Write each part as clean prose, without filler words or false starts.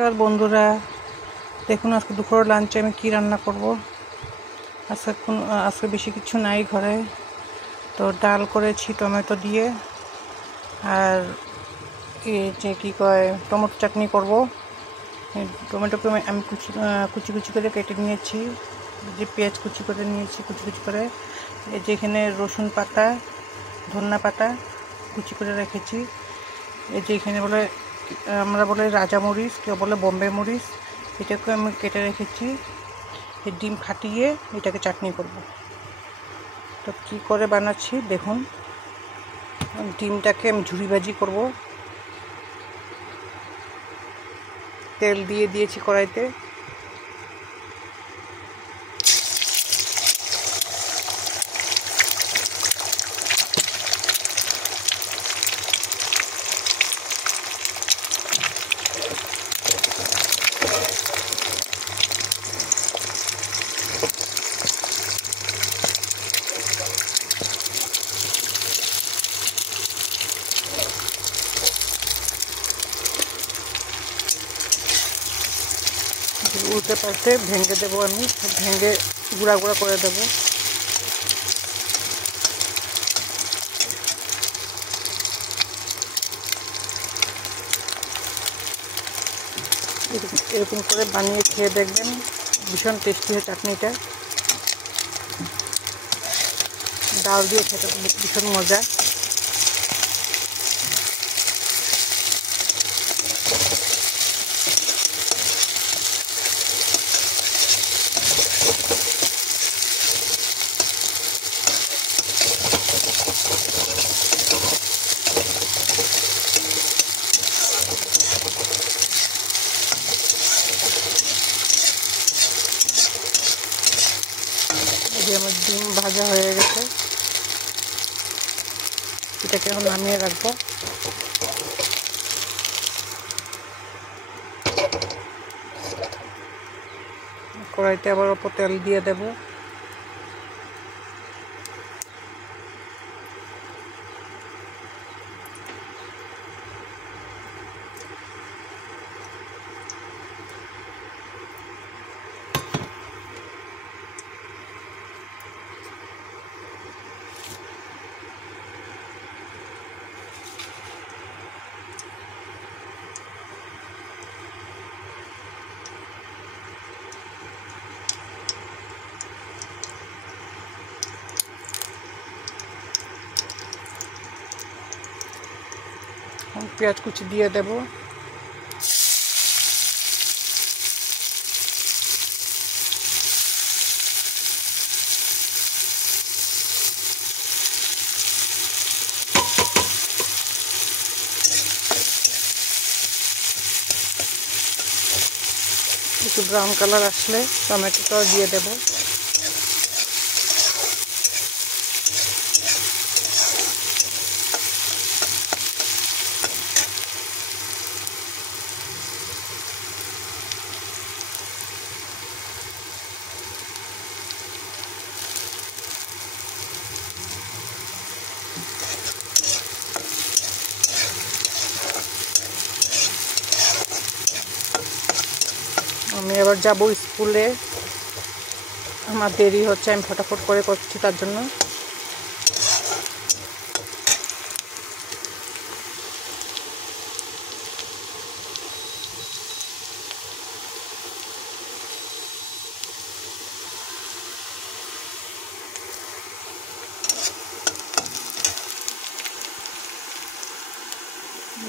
নমস্কার বন্ধুরা, দেখুন আজকে দুপুরের লাঞ্চে আমি কি রান্না করব। আজকে বেশি কিছু নাই ঘরে, তো ডাল করেছি টমেটো দিয়ে, আর যে কী কয় টমেটো চাটনি করব। টমেটোকে আমি কুচি কুচি করে কেটে নিয়েছি, যে পেঁয়াজ কুচি করে নিয়েছি কুচি কুচি করে, এই যে এখানে রসুন পাতা ধনিয়া পাতা কুচি করে রেখেছি, এই যে এখানে আমরা বলে রাজা মরিচ, কেউ বলে বোম্বে মরিচ, এটাকে আমি কেটে রেখেছি। এই ডিম ফাটিয়ে এটাকে চাটনি করব। তো কি করে বানাচ্ছি দেখুন। ডিমটাকে আমি ঝুরি ভাজি করব। তেল দিয়ে দিয়েছি কড়াইতে, উল্টে পাল্টে ভেঙে দেবো, আমি ভেঙে গুঁড়া গুঁড়া করে দেবো। এরকম করে বানিয়ে খেয়ে দেখবেন, ভীষণ টেস্টি হয় চাটনিটা। ডাল দিয়ে খেতে ভীষণ মজা। আমার ডিম ভাজা হয়ে গেছে, এটাকে এখন নামিয়ে রাখবো। কড়াইতে আবার অল্প তেল দিয়ে দেব। পেঁয়াজ কুচি দিয়ে দেব। একটু ব্রাউন কালার আসলে টমেটোটা দিয়ে দেব। আমি আবার যাব স্কুলে, আমার দেরি হচ্ছে, আমি ফটাফট করে করছি তার জন্য।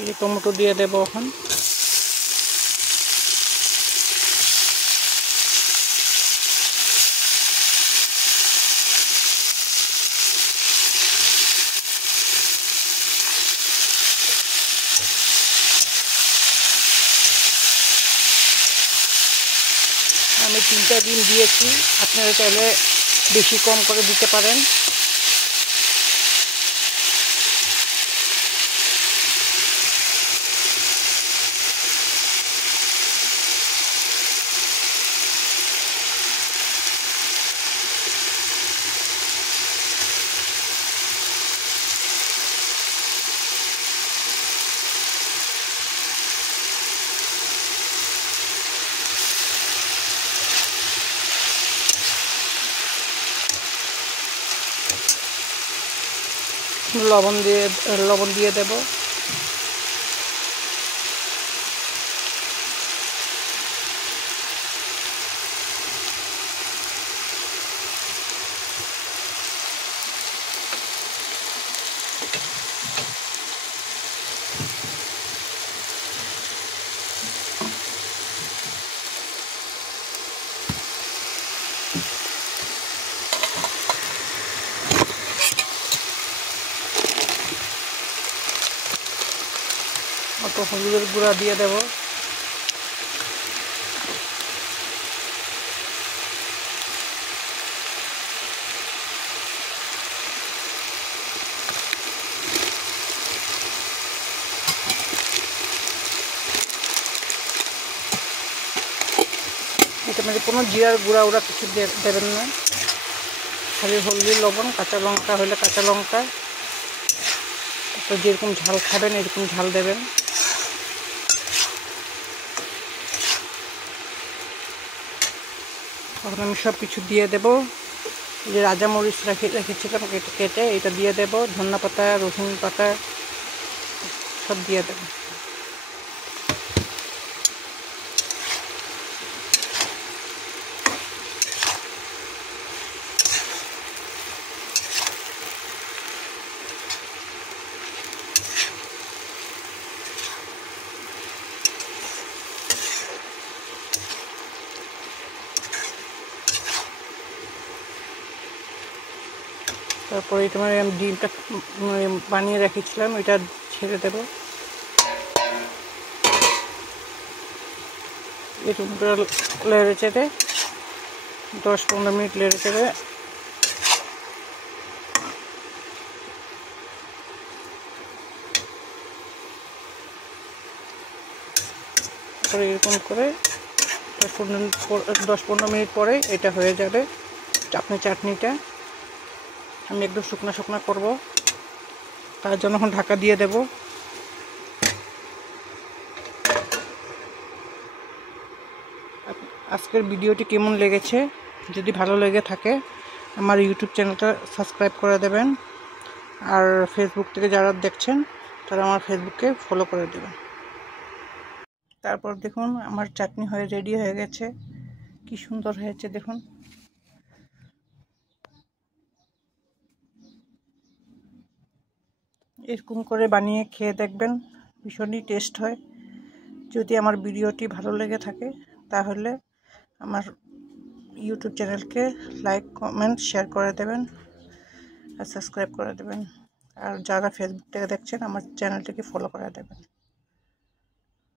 এই টমেটো দিয়ে দেবো এখন। আমি 3টা ডিম দিয়েছি, আপনারা চাইলে বেশি কম করে দিতে পারেন। লবণ দিয়ে দেব। অল্প হলুদের গুঁড়া দিয়ে দেব। এটা মানে কোনো জিরার গুঁড়া ওরা কিছু দেবেন না, খালি হলদি, লবণ, কাঁচা লঙ্কা হলে কাঁচা লঙ্কা, তো যেরকম ঝাল খাবেন এরকম ঝাল দেবেন। তখন আমি সব কিছু দিয়ে দেব। যে রাজা মরিচ রেখেছিলাম কেটে এটা দিয়ে দেব, ধনিয়া পাতা, রসুন পাতা সব দিয়ে দেব। তারপরে তোমার আমি ডিমটা বানিয়ে রেখেছিলাম এটা ছেড়ে দেব। এরকম লেড়ে চেড়ে 10-15 মিনিট লেড়ে চেড়ে তারপরে এরকম করে 10-15 মিনিট পরে এটা হয়ে যাবে চাটনিটা। আমি একদম শুকনো শুকনো করব, তার জন্য এখন ঢাকা দিয়ে দেব। আজকের ভিডিওটি কেমন লেগেছে, যদি ভালো লেগে থাকে আমার ইউটিউব চ্যানেলটা সাবস্ক্রাইব করে দেবেন, আর ফেসবুক থেকে যারা দেখছেন তারা আমার ফেসবুকে ফলো করে দেবেন। তারপর দেখুন আমার চাটনি রেডি হয়ে গেছে, কি সুন্দর হয়েছে দেখুন। এরকম করে বানিয়ে খেয়ে দেখবেন, ভীষণই টেস্ট হয়। যদি আমার ভিডিওটি ভালো লেগে থাকে তাহলে আমার ইউটিউব চ্যানেলকে লাইক, কমেন্ট, শেয়ার করে দেবেন আর সাবস্ক্রাইব করে দেবেন, আর যারা ফেসবুক থেকে দেখছেন আমার চ্যানেলটিকে ফলো করে দেবেন।